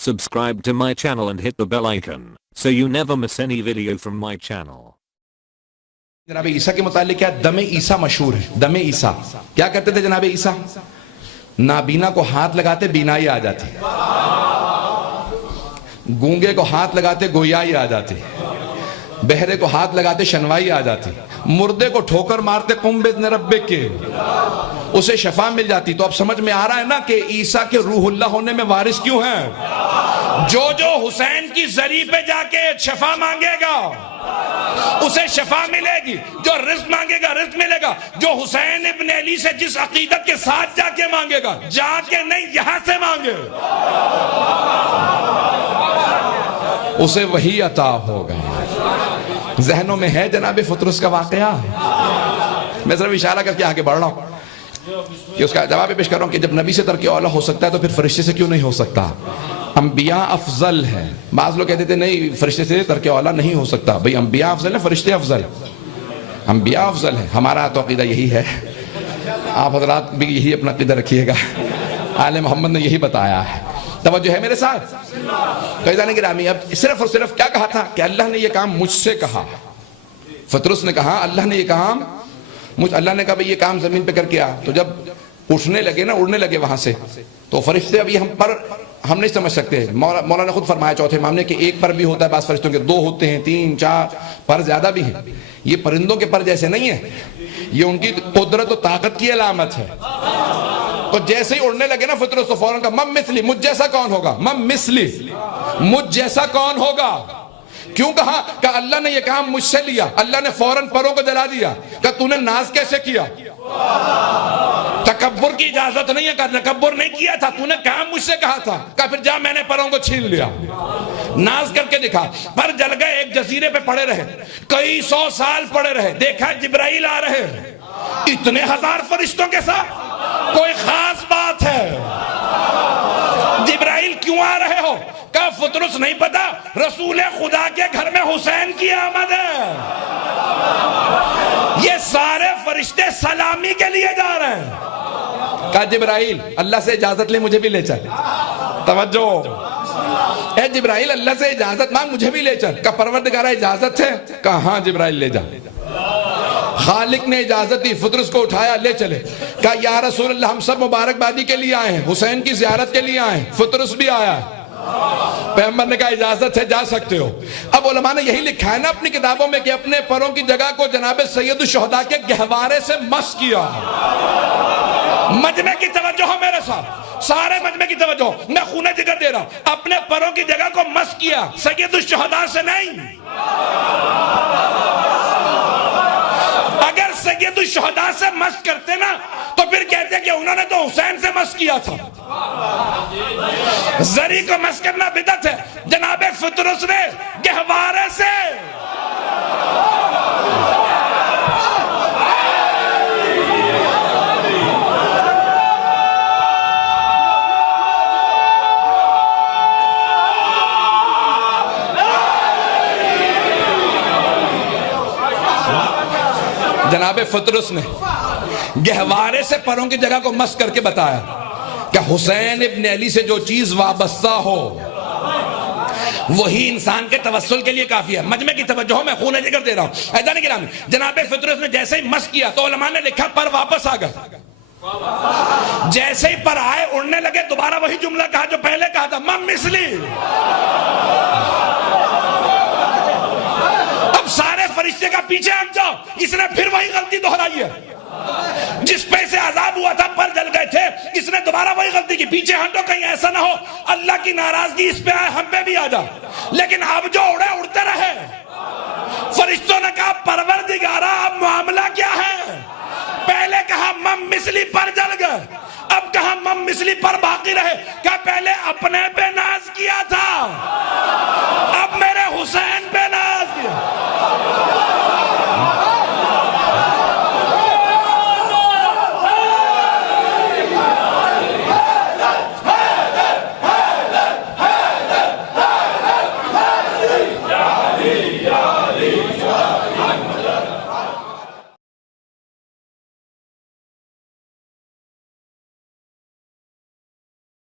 Subscribe to my channel and hit the bell icon so you never miss any video from my channel. जनाब ईसा के मुतालिक क्या दमे ईसा मशहूर है। दमे ईसा क्या करते थे जनाब ईसा? नाबीना को हाथ लगाते बीनाई आ जाती, गूंगे को हाथ लगाते गोयाई आ जाती, बहरे को हाथ लगाते शनवाई आ जाती, मुर्दे को ठोकर मारते कुंबे नरब्बे के उसे शफा मिल जाती। तो अब समझ में आ रहा है ना कि ईसा के रूहुल्लाह होने में वारिस क्यों हैं। जो जो हुसैन की जरी पे जाके शफा मांगेगा उसे शफा मिलेगी, जो रिज़्क मांगेगा रिज़्क मिलेगा। जो हुसैन इब्न अली से जिस अकीदत के साथ जाके मांगेगा, जाके नहीं यहां से मांगे, उसे वही अता होगा। जहनों में है जनाब फतरुस का वाकया। मैं सिर्फ इशारा करके आगे बढ़ रहा हूं कि उसका जवाब पेश कर रहा हूं कि जब नबी से तरके औला हो सकता है तो फिर फरिश्ते से क्यों नहीं हो सकता। अंबिया अफजल है। बाज़ लोग कहते थे नहीं फरिश्ते से तरके औला नहीं हो सकता। भाई अंबिया अफजल है, फरिश्ते अफजल। अंबिया अफजल है, हमारा तो अकीदा यही है। आप हजरात भी यही अपना अकीदा रखिएगा। आले मोहम्मद ने यही बताया है। तवज्जो है मेरे साथ। कई जाने गिरामी अब सिर्फ और सिर्फ क्या कहा था कि अल्लाह ने ये काम मुझसे कहा। फतरुस ने कहा अल्लाह ने ये काम अल्लाह ने कहा भाई ये काम जमीन पे करके आ। तो जब उठने लगे ना, उड़ने लगे वहां से, तो फरिश्ते अभी हम नहीं समझ सकते। मौला ने खुद फरमाया चौथे इमाम ने कि एक पर भी होता है, बास फरिश्तों के दो होते हैं, तीन चार पर ज्यादा भी हैं। ये परिंदों के पर जैसे नहीं है, ये उनकी कुदरत और ताकत की अलामत है। तो जैसे ही उड़ने लगे ना फतरुस तो फौरन का मम मिस्ली, मुझ जैसा कौन होगा। मम मिस्ली, मुझ जैसा कौन होगा। क्यों कहा? कि अल्लाह ने यह काम मुझसे लिया। अल्लाह ने फौरन परों को जला दिया। कि तूने नाज कैसे किया? तकब्बुर की इजाजत नहीं है, का तकब्बुर नहीं किया था, तूने काम मुझसे कहा था। का फिर जा मैंने परों को छीन लिया, नाज करके दिखा। पर जल गए, एक जजीरे पे पड़े रहे, कई 100 साल पड़े रहे। देखा जिब्राइल आ रहे, इतने हजार फरिश्तों के साथ, कोई खास बात है। जिब्राइल क्यों आ रहे हो? का फतरुस नहीं पता रसूल खुदा के घर में हुसैन की आमद है। ये सारे फरिश्ते सलामी के लिए जा रहे हैं। का जिब्राइल अल्लाह से इजाजत ले, मुझे भी ले चल। तवज्जो, ए जिब्राइल अल्लाह से इजाजत मांग, मुझे भी ले चल। का परवरदिगारा इजाजत है? का हाँ जिब्राइल ले जा। खालिक ने इजाजत दी, फतरुस को उठाया ले चले। कहा या रसूल अल्लाह हम सब मुबारकबादी के लिए आए हैं, हुसैन की ज़ियारत के लिए आए हैं। फतरुस भी आया। पैगंबर ने कहा इजाजत है, जा सकते हो। अब उलमा ने यही लिखा है ना अपनी किताबों में कि अपने परों की जगह को जनाब सैयद शुहदा के गहवारे से मस किया। मजमे की तवज्जो हो मेरे साथ, सारे मजमे की तवज्जो। मैं खूने जिगर दे रहा हूं। अपने परों की जगह को मस किया, सैयद शुहदा से नहीं। अगर सैयद शुहदा से मस करते ना तो फिर कहते कि उन्होंने तो हुसैन से मस किया था। जरी को मस करना बिदअत है। जनाब फतरुस ने गहवारे से जनाब फतरुस ने गहवारे से परों की जगह को मस करके बताया कि हुसैन इब्न अली से जो चीज वाबस्ता हो वही इंसान के तवस्सुल के लिए काफी है। मजमे की तवज्जो मैं खून जिगर दे रहा हूं। ऐसा नहीं गिरामी, जनाब फतरुस ने जैसे ही मस किया तो उलमा ने लिखा पर वापस आ गए। जैसे ही पर आए उड़ने लगे, दोबारा वही जुमला कहा जो पहले कहा था, मम मिस्ली। अब सारे फरिश्ते का पीछे हट जाओ, इसने फिर वही गलती दोहराई है। जिस पे से अजाब हुआ था, पर जल गए थे, इसने दोबारा वही गलती की। पीछे हटो, कहीं ऐसा ना हो अल्लाह की नाराजगी इस पे आए, हम पे भी आ जा। लेकिन अब जो उड़े उड़ते रहे। फरिश्तों ने कहा परवरदिगारा अब मामला क्या है? पहले कहा मम मिस्ली पर जल गए, अब कहा मम मिस्ली पर बाकी रहे। क्या पहले अपने पे नाज किया था?